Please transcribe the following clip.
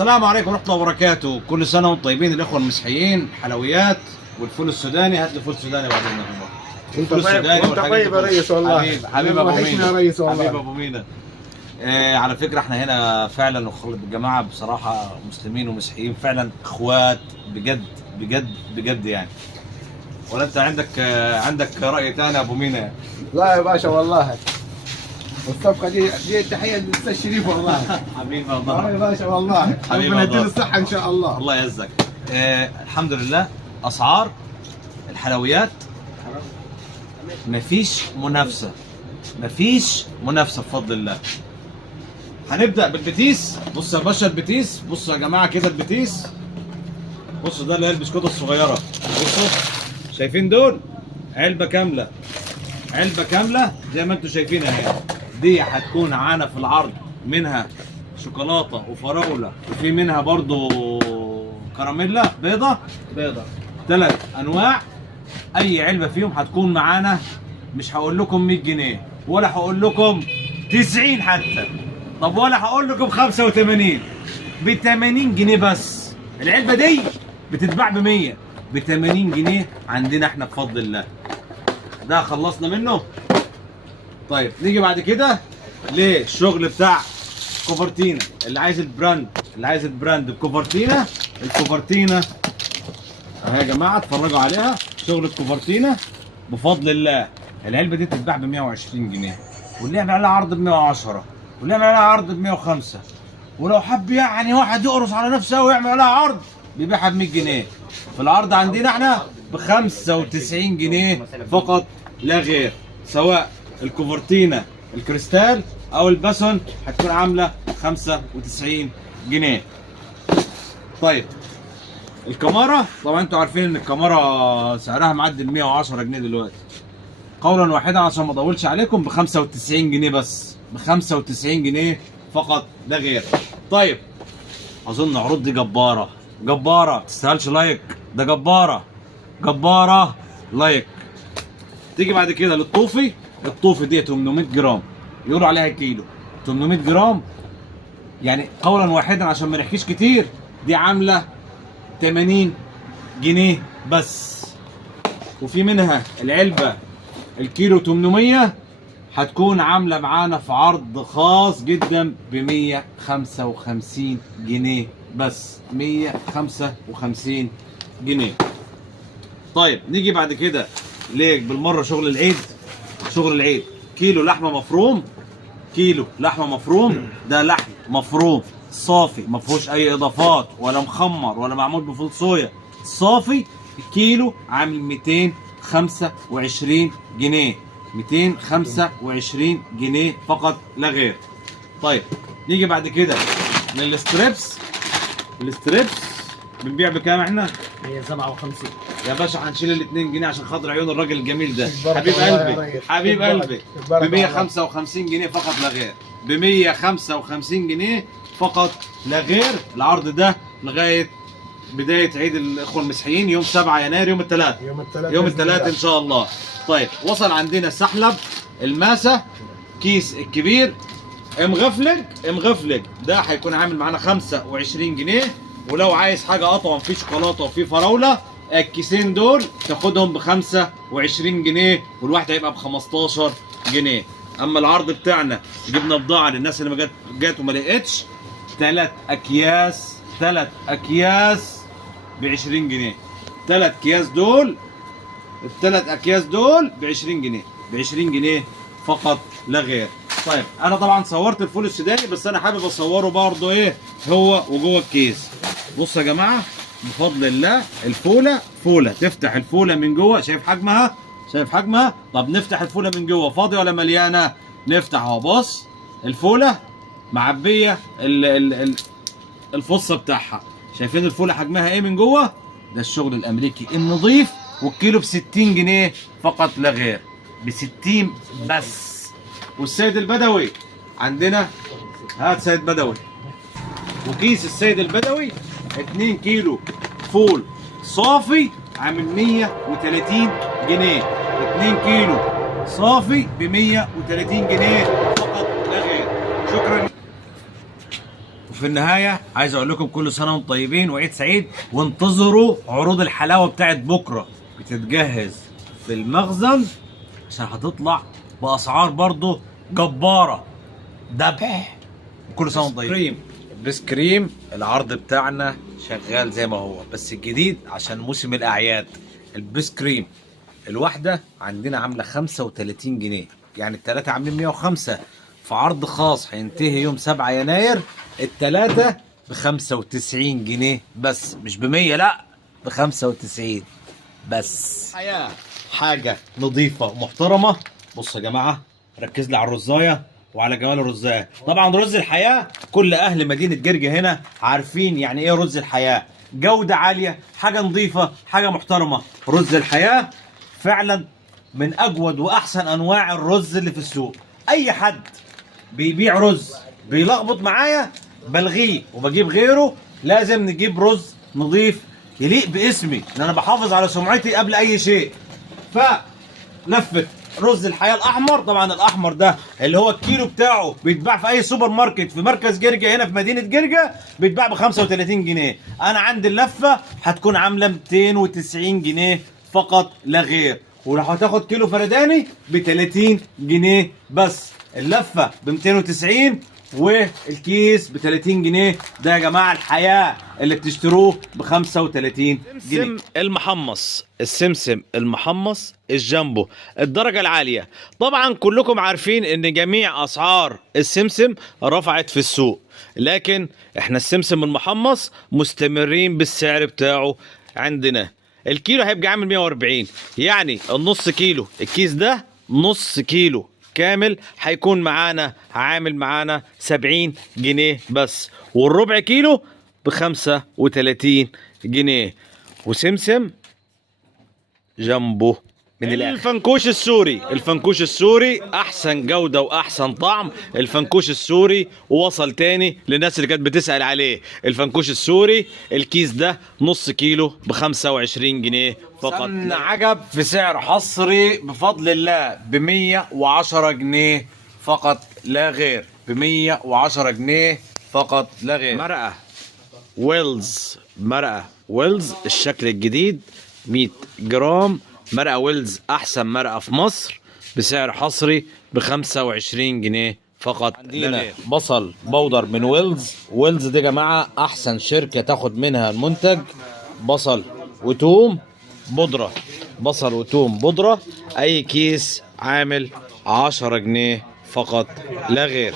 السلام عليكم ورحمة الله وبركاته. كل سنة وانتم طيبين الإخوة المسيحيين. حلويات والفول السوداني. هات لي فول سوداني بعدين انت طيب، انت طيب يا ريس والله. حبيب ابو مينا يا ريس والله. حبيب ابو مينا. على فكرة احنا هنا فعلا الجماعة بصراحة مسلمين ومسيحيين فعلا اخوات بجد بجد بجد يعني. ولا انت عندك رأي تاني يا ابو مينا؟ لا يا باشا والله الصفقة دي تحية للاستاذ شريف والله. حبيبي والله يا باشا والله. ربنا يديله الصحة ان شاء الله. الله يعزك. الحمد لله. اسعار الحلويات مفيش منافسة بفضل الله. هنبدأ بالبتيس. بص يا باشا البتيس، بصوا يا جماعة كده البتيس. بصوا ده اللي هي البسكوتة الصغيرة. بصوا شايفين دول علبة كاملة زي ما انتم شايفين اهي. دي هتكون معانا في العرض منها شوكولاتة وفراولة، وفي منها برضو كراميلا بيضة 3 انواع. اي علبة فيهم هتكون معانا مش هقول لكم 100 جنيه ولا هقول لكم 90 حتى، طب ولا هقول لكم 85، ب 80 جنيه بس. العلبة دي بتتباع ب 100، ب 80 جنيه عندنا احنا بفضل الله. ده خلصنا منه. طيب نيجي بعد كده للشغل بتاع كوفرتينا. اللي عايز البراند الكوفرتينا اهي يا جماعه اتفرجوا عليها. شغل الكوفرتينا بفضل الله. العلبه دي بتتباع ب 120 جنيه، واللي يعمل عليها عرض ب 110، واللي يعمل عليها عرض ب 105، ولو حب يعني واحد يقرص على نفسه ويعمل عليها عرض بيبيعها ب 100 جنيه. في العرض عندنا احنا ب 95 جنيه فقط لا غير. سواء الكوفرتينا الكريستال او الباسون هتكون عامله 95 جنيه. طيب الكاميرا، طبعا انتوا عارفين ان الكاميرا سعرها معدي ال 110 جنيه دلوقتي. قولا واحدا عشان ما اطولش عليكم، ب 95 جنيه بس، ب 95 جنيه فقط لا غير. طيب اظن عروض دي جباره ما تستاهلش لايك. ده جباره لايك. تيجي بعد كده للطوفي. الطوفي دي 800 جرام، يقولوا عليها كيلو. 800 جرام يعني قولا واحدا عشان ما نحكيش كتير، دي عامله 80 جنيه بس. وفي منها العلبه الكيلو 800 هتكون عامله معانا في عرض خاص جدا ب 155 جنيه بس، 155 جنيه. طيب نيجي بعد كده ليه بالمره شغل العيد. كيلو لحمه مفروم. ده لحم مفروم صافي ما فيهوش اي اضافات ولا مخمر ولا معمول بفول صويا، صافي. الكيلو عامل 225 جنيه، 225 جنيه فقط لا غير. طيب نيجي بعد كده للستريبس. بنبيع بكام احنا؟ 157 يا باشا. هنشيل ال 2 جنيه عشان خاطر عيون الراجل الجميل ده. حبيب قلبي ب 155 جنيه فقط لا غير، ب 155 جنيه فقط لا غير. العرض ده لغايه بدايه عيد الاخوه المسيحيين يوم 7 يناير، يوم الثلاث ان شاء الله. طيب وصل عندنا سحلب الماسه كيس الكبير مغفلج. ده هيكون عامل معانا 25 جنيه. ولو عايز حاجه اطعم، في شوكولاته وفي فراوله، الكيسين دول تاخدهم ب 25 جنيه، والواحد هيبقى ب 15 جنيه. اما العرض بتاعنا جبنا بضاعه للناس اللي ما جات وما لقيتش، 3 اكياس ب 20 جنيه. 3 اكياس دول ب 20 جنيه، ب 20 جنيه فقط لا غير. طيب انا طبعا صورت الفول السوداني، بس انا حابب اصوره برضه ايه هو وجوه الكيس. بصوا يا جماعه بفضل الله فوله. تفتح الفوله من جوه، شايف حجمها؟ طب نفتح الفوله من جوه فاضيه ولا مليانه؟ نفتح اهو. بص الفوله معبيه الفصه بتاعها. شايفين الفوله حجمها ايه من جوه؟ ده الشغل الامريكي النظيف. والكيلو ب 60 جنيه فقط لا غير، ب 60 بس. والسيد البدوي عندنا، هات سيد بدوي. وكيس السيد البدوي 2 كيلو فول صافي عامل 130 جنيه. 2 كيلو صافي ب 130 جنيه فقط لا غير. شكرا. في النهايه عايز اقول لكم كل سنه وانتم طيبين وعيد سعيد، وانتظروا عروض الحلاوه بتاعت بكره بتتجهز في المخزن عشان هتطلع باسعار برضو جباره ذبح. كل سنه وانتم طيبين. بس كريم العرض بتاعنا شغال زي ما هو، بس الجديد عشان موسم الاعياد. البس كريم الواحده عندنا عامله 35 جنيه، يعني الثلاثه عاملين 105 في عرض خاص هينتهي يوم 7 يناير. الثلاثه ب 95 جنيه بس، مش ب 100، لا ب 95 بس. حاجه نظيفه ومحترمه. بصوا يا جماعه، ركز لي على الرزايه وعلى جمال الرزايه. طبعا رز الحياه كل اهل مدينه جرجة هنا عارفين يعني ايه رز الحياه، جوده عاليه، حاجه نظيفه، حاجه محترمه. رز الحياه فعلا من اجود واحسن انواع الرز اللي في السوق. اي حد بيبيع رز بيلخبط معايا بلغيه وبجيب غيره. لازم نجيب رز نظيف يليق باسمي، لان انا بحافظ على سمعتي قبل اي شيء. فلفت رز الحياه الاحمر. طبعا الاحمر ده اللي هو الكيلو بتاعه بيتباع في اي سوبر ماركت في مركز جرجة هنا في مدينه جرجة، بيتباع ب 35 جنيه. انا عندي اللفه هتكون عامله 290 جنيه فقط لا غير. ولو هتاخد كيلو فرداني ب 30 جنيه بس. اللفه ب 290 والكيس ب 30 جنيه. ده يا جماعه الحياه اللي بتشتروه ب 35 جنيه. السمسم المحمص الجامبو الدرجه العاليه. طبعا كلكم عارفين ان جميع اسعار السمسم رفعت في السوق، لكن احنا السمسم المحمص مستمرين بالسعر بتاعه. عندنا الكيلو هيبقى عامل 140، يعني النص كيلو، الكيس ده نص كيلو كامل هيكون معانا عامل معانا 70 جنيه بس، والربع كيلو ب 35 جنيه. وسمسم جنبه من الآخر. الفنكوش السوري احسن جودة واحسن طعم. الفنكوش السوري ووصل تاني للناس اللي كانت بتسأل عليه. الفنكوش السوري الكيس ده نص كيلو ب 25 جنيه فقط. سمن عجب في سعر حصري بفضل الله ب 110 جنيه فقط لا غير، ب 110 جنيه فقط لا غير. مرقة ويلز الشكل الجديد 100 جرام. مرقة ويلز أحسن مرقة في مصر بسعر حصري ب 25 جنيه فقط. عندنا بصل بودر من ويلز دي يا جماعة أحسن شركة تاخد منها المنتج. بصل وتوم بودرة، أي كيس عامل 10 جنيه فقط لا غير.